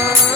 Bye.